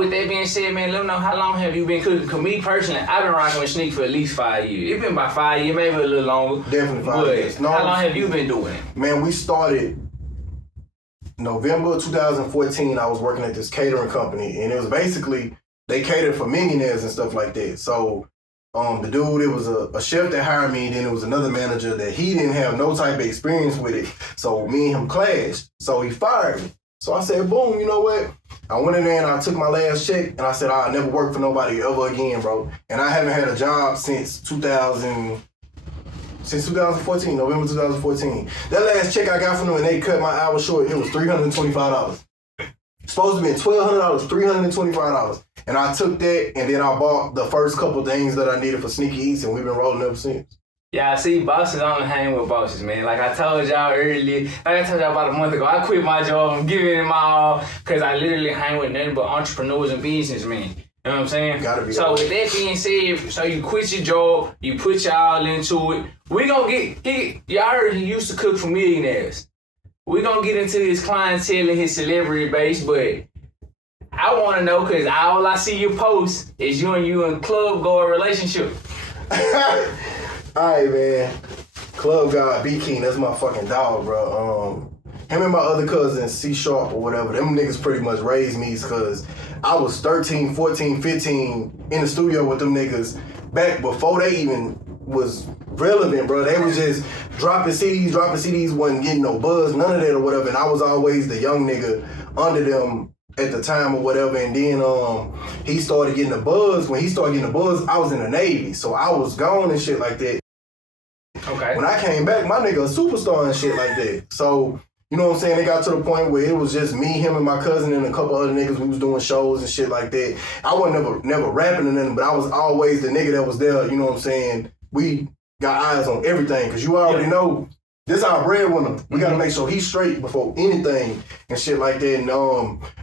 with that being said, man, let me know how long have you been cooking? Cause me personally, I've been rocking with Sneak for at least 5 years. It's been about 5 years, maybe a little longer. Definitely 5 years. No, how long have you been doing it? Man, we started November 2014. I was working at this catering company, and it was basically they catered for millionaires and stuff like that. So the dude, it was a chef that hired me, and then it was another manager that he didn't have no type of experience with it. So me and him clashed. So he fired me. So I said, boom, you know what? I went in there and I took my last check, and I said, I'll never work for nobody ever again, bro. And I haven't had a job since 2014, November 2014. That last check I got from them and they cut my hours short, it was $325. Supposed to be $1,200, $325. And I took that and then I bought the first couple things that I needed for Sneaky Eats, and we've been rolling ever since. Yeah, I see bosses only hang with bosses, man. Like I told y'all earlier, like I told y'all about a month ago, I quit my job, I'm giving it my all, because I literally hang with nothing but entrepreneurs and businessmen. You know what I'm saying? Gotta be so with that being said, so you quit your job, you put y'all into it. We gonna y'all heard he used to cook for millionaires. We gonna get into his clientele and his celebrity base, but I wanna know, cause all I see you post is you and Club Guard relationship. Alright, man. Club God, BeatKing, that's my fucking dog, bro. Him and my other cousin, C Sharp or whatever, them niggas pretty much raised me because I was 13, 14, 15 in the studio with them niggas back before they even was relevant, bro. They was just dropping CDs, wasn't getting no buzz, none of that or whatever. And I was always the young nigga under them at the time or whatever. And then he started getting the buzz. When he started getting the buzz, I was in the Navy. So I was gone and shit like that. Okay. When I came back, my nigga a superstar and shit like that. So, you know what I'm saying? It got to the point where it was just me, him, and my cousin and a couple other niggas. We was doing shows and shit like that. I wasn't never rapping or nothing, but I was always the nigga that was there, you know what I'm saying? We got eyes on everything, because you already know this our breadwinner. We got to make sure he's straight before anything and shit like that. And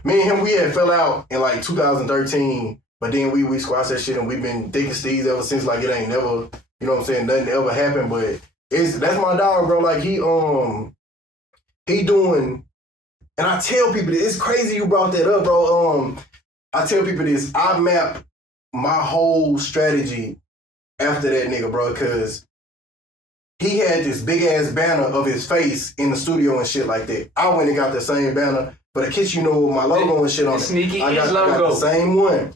me and him, we had fell out in like 2013, but then we squashed that shit, and we've been thick as thieves ever since. Like, it ain't never, you know what I'm saying, nothing ever happened, but that's my dog, bro. Like, he doing, and I tell people this, it's crazy you brought that up, bro. I tell people this, I map my whole strategy after that nigga, bro, because he had this big ass banner of his face in the studio and shit like that. I went and got the same banner, but in case you know my logo and shit on it. Sneaky I got logo. the same one.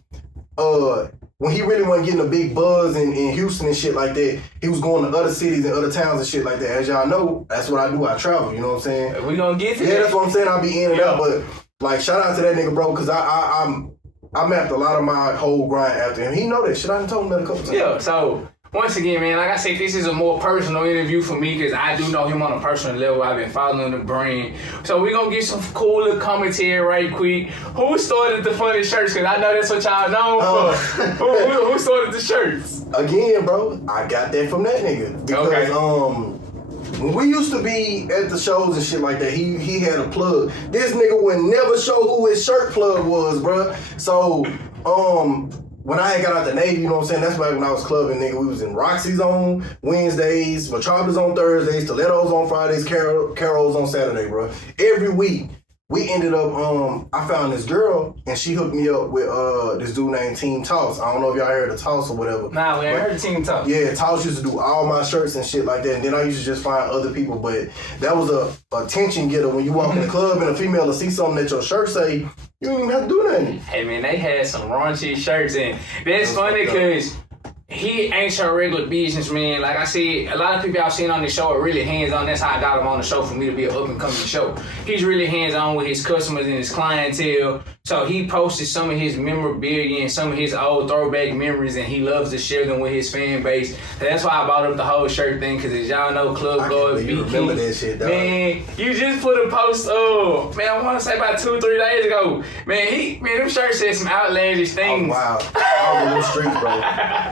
When he really wasn't getting a big buzz in Houston and shit like that, he was going to other cities and other towns and shit like that. As y'all know, that's what I do. I travel, you know what I'm saying? We gonna get to that. That's what I'm saying. I'll be in and out, but like, shout out to that nigga, bro, because I mapped a lot of my whole grind after him. He know that shit. I done told him that a couple times. Yeah, so once again, man, like I said, this is a more personal interview for me because I do know him on a personal level. I've been following the brand. So we're going to get some cool little commentary right quick. Who started the funny shirts? Because I know that's what y'all known for. Who started the shirts? Again, bro, I got that from that nigga. Because, when we used to be at the shows and shit like that, he had a plug. This nigga would never show who his shirt plug was, bro. So, when I had got out the Navy, you know what I'm saying? That's back when I was clubbing, nigga. We was in Roxy's on Wednesdays, Metropolis on Thursdays, Toledo's on Fridays, Carol's on Saturday, bro. Every week, we ended up, I found this girl, and she hooked me up with this dude named Team Toss. I don't know if y'all heard of Toss or whatever. Nah, we ain't heard of Team Toss. Yeah, Toss used to do all my shirts and shit like that, and then I used to just find other people, but that was a attention getter. When you walk in the club and a female will see something that your shirt say, you don't even have to do nothing. Hey, man, they had some raunchy shirts, and that's funny because he ain't your regular businessman. Like I said, a lot of people I've seen on the show are really hands-on. That's how I got him on the show, for me to be an up-and-coming show. He's really hands-on with his customers and his clientele. So he posted some of his memorabilia and some of his old throwback memories, and he loves to share them with his fan base. So that's why I bought up the whole shirt thing, because as y'all know, Club Guard, BeatKing. Remember that shit, dog. Man, you just put a post up, man, I want to say about 2 or 3 days ago. Man, them shirts said some outlandish things. Oh, wow. I was in them streets, bro.